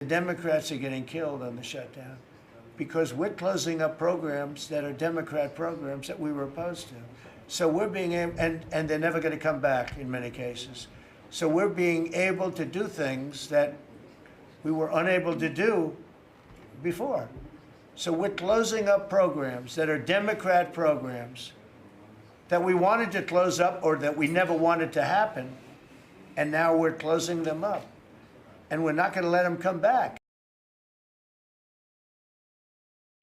The Democrats are getting killed on the shutdown because we're closing up programs that are Democrat programs that we were opposed to. So we're being able, and they're never going to come back in many cases. So we're being able to do things that we were unable to do before. So we're closing up programs that are Democrat programs that we wanted to close up or that we never wanted to happen, and now we're closing them up. And we're not going to let them come back.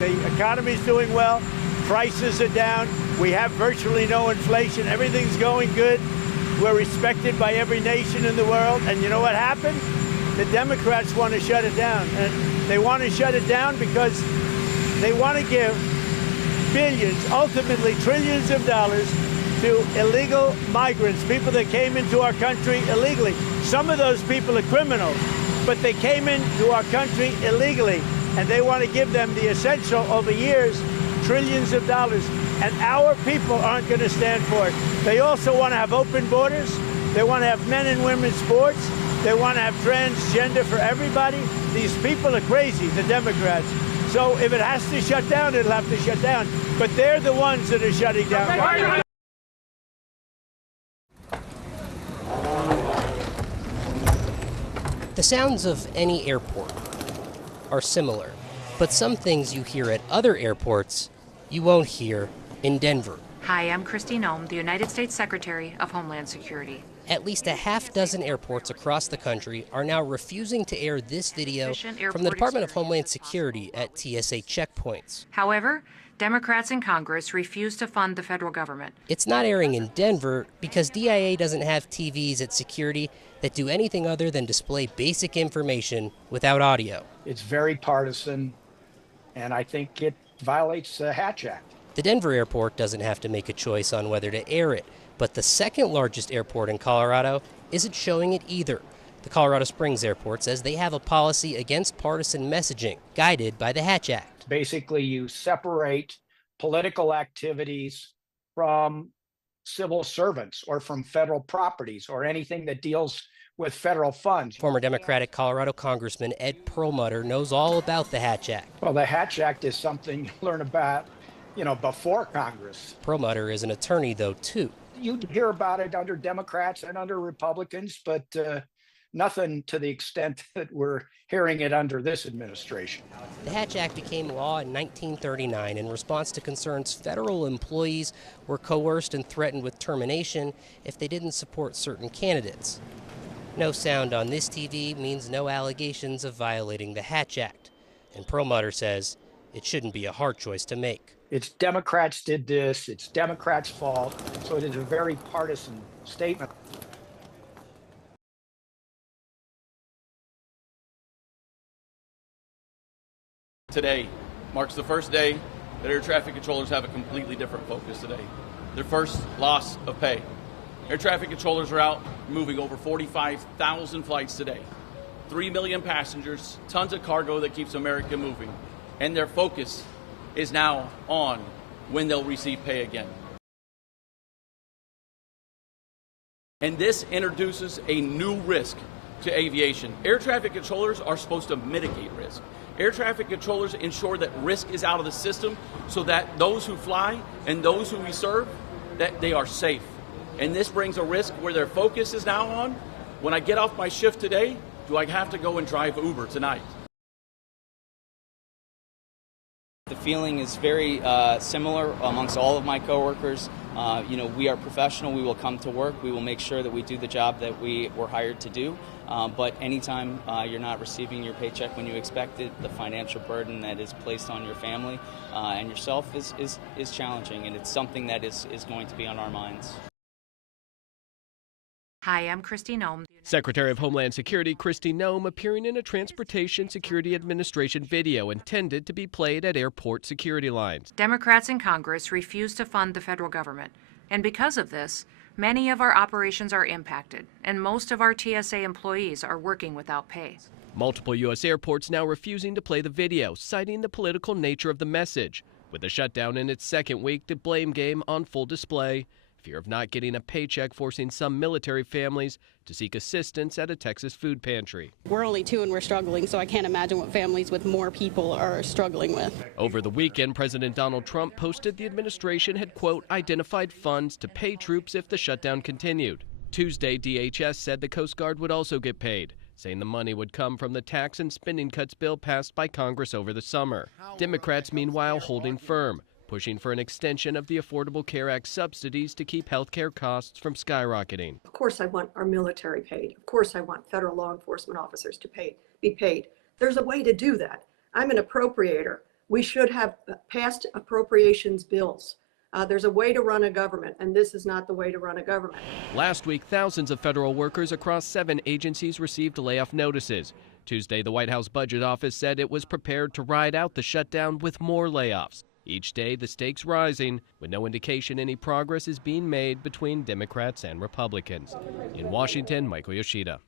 The economy's doing well, prices are down, we have virtually no inflation, everything's going good, we're respected by every nation in the world, and you know what happened? The Democrats want to shut it down, and they want to shut it down because they want to give billions, ultimately trillions of dollars to illegal migrants, people that came into our country illegally. Some of those people are criminals, but they came into our country illegally, and they want to give them the essential over years, trillions of dollars, and our people aren't going to stand for it. They also want to have open borders. They want to have men and women's sports. They want to have transgender for everybody. These people are crazy, the Democrats. So if it has to shut down, it'll have to shut down. But they're the ones that are shutting down. The sounds of any airport are similar, but some things you hear at other airports you won't hear in Denver. Hi, I'm Christine Ohm, the United States Secretary of Homeland Security. At least a half dozen airports across the country are now refusing to air this video from the Department of Homeland Security at TSA checkpoints. However, Democrats in Congress refuse to fund the federal government. It's not airing in Denver because DIA doesn't have TVs at security that do anything other than display basic information without audio. It's very partisan, and I think it violates the Hatch Act. The Denver airport doesn't have to make a choice on whether to air it, but the second largest airport in Colorado isn't showing it either. The Colorado Springs airport says they have a policy against partisan messaging, guided by the Hatch Act. Basically, you separate political activities from civil servants or from federal properties or anything that deals with federal funds. Former Democratic Colorado Congressman Ed Perlmutter knows all about the Hatch Act. Well, the Hatch Act is something you learn about, before Congress. Perlmutter is an attorney, though, too. You hear about it under Democrats and under Republicans, but nothing to the extent that we're hearing it under this administration. The Hatch Act became law in 1939 in response to concerns federal employees were coerced and threatened with termination if they didn't support certain candidates. No sound on this TV means no allegations of violating the Hatch Act. And Perlmutter says it shouldn't be a hard choice to make. It's Democrats did this, it's Democrats' fault, so it is a very partisan statement. Today marks the first day that air traffic controllers have a completely different focus today. Their first loss of pay. Air traffic controllers are out moving over 45,000 flights today. 3 million passengers, tons of cargo that keeps America moving. And their focus is now on when they'll receive pay again. And this introduces a new risk to aviation. Air traffic controllers are supposed to mitigate risk. Air traffic controllers ensure that risk is out of the system so that those who fly and those who we serve, that they are safe. And this brings a risk where their focus is now on, when I get off my shift today, do I have to go and drive Uber tonight? The feeling is very similar amongst all of my coworkers. We are professional. We will come to work. We will make sure that we do the job that we were hired to do. But anytime you're not receiving your paycheck when you expect it, the financial burden that is placed on your family and yourself is challenging, and it's something that is going to be on our minds. Hi, I'm Christine Ohm. Secretary of Homeland Security Kristi Noem appearing in a Transportation Security Administration video intended to be played at airport security lines. Democrats in Congress refuse to fund the federal government, and because of this, many of our operations are impacted, and most of our TSA employees are working without pay. Multiple U.S. airports now refusing to play the video, citing the political nature of the message. With the shutdown in its second week, the blame game on full display. Fear of not getting a paycheck forcing some military families to seek assistance at a Texas food pantry. We're only 2 and we're struggling, so I can't imagine what families with more people are struggling with. Over the weekend, President Donald Trump posted the administration had, quote, identified funds to pay troops if the shutdown continued. Tuesday, DHS said the Coast Guard would also get paid, saying the money would come from the tax and spending cuts bill passed by Congress over the summer. Democrats, meanwhile, holding firm, pushing for an extension of the Affordable Care Act subsidies to keep health care costs from skyrocketing. Of course I want our military paid. Of course I want federal law enforcement officers to be paid. There's a way to do that. I'm an appropriator. We should have passed appropriations bills. There's a way to run a government, and this is not the way to run a government. Last week, thousands of federal workers across 7 agencies received layoff notices. Tuesday, the White House Budget Office said it was prepared to ride out the shutdown with more layoffs. Each day, the stakes rising, with no indication any progress is being made between Democrats and Republicans. In Washington, Michael Yoshida.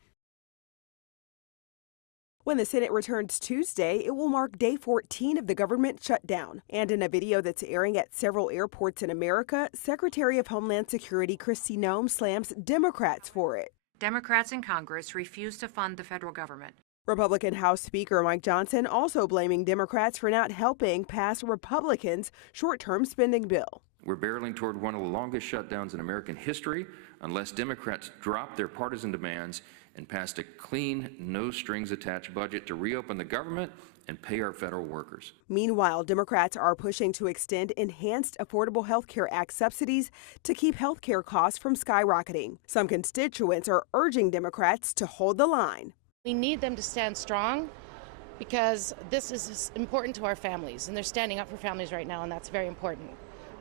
When the Senate returns Tuesday, it will mark day 14 of the government shutdown. And in a video that's airing at several airports in America, Secretary of Homeland Security Kristi Noem slams Democrats for it. Democrats in Congress refuse to fund the federal government. Republican House Speaker Mike Johnson also blaming Democrats for not helping pass Republicans' short-term spending bill. We're barreling toward one of the longest shutdowns in American history unless Democrats drop their partisan demands and pass a clean, no-strings-attached budget to reopen the government and pay our federal workers. Meanwhile, Democrats are pushing to extend enhanced Affordable Health Care Act subsidies to keep health care costs from skyrocketing. Some constituents are urging Democrats to hold the line. We need them to stand strong because this is important to our families, and they're standing up for families right now, and that's very important.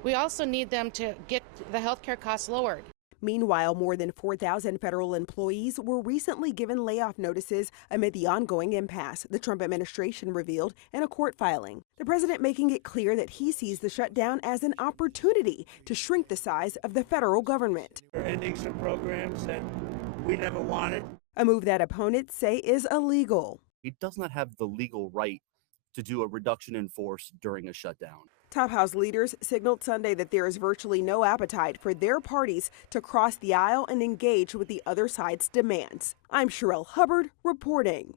We also need them to get the health care costs lowered. Meanwhile, more than 4,000 federal employees were recently given layoff notices amid the ongoing impasse, the Trump administration revealed in a court filing. The president making it clear that he sees the shutdown as an opportunity to shrink the size of the federal government. We're ending some programs that we never wanted. A move that opponents say is illegal. He does not have the legal right to do a reduction in force during a shutdown. Top House leaders signaled Sunday that there is virtually no appetite for their parties to cross the aisle and engage with the other side's demands. I'm Sherelle Hubbard reporting.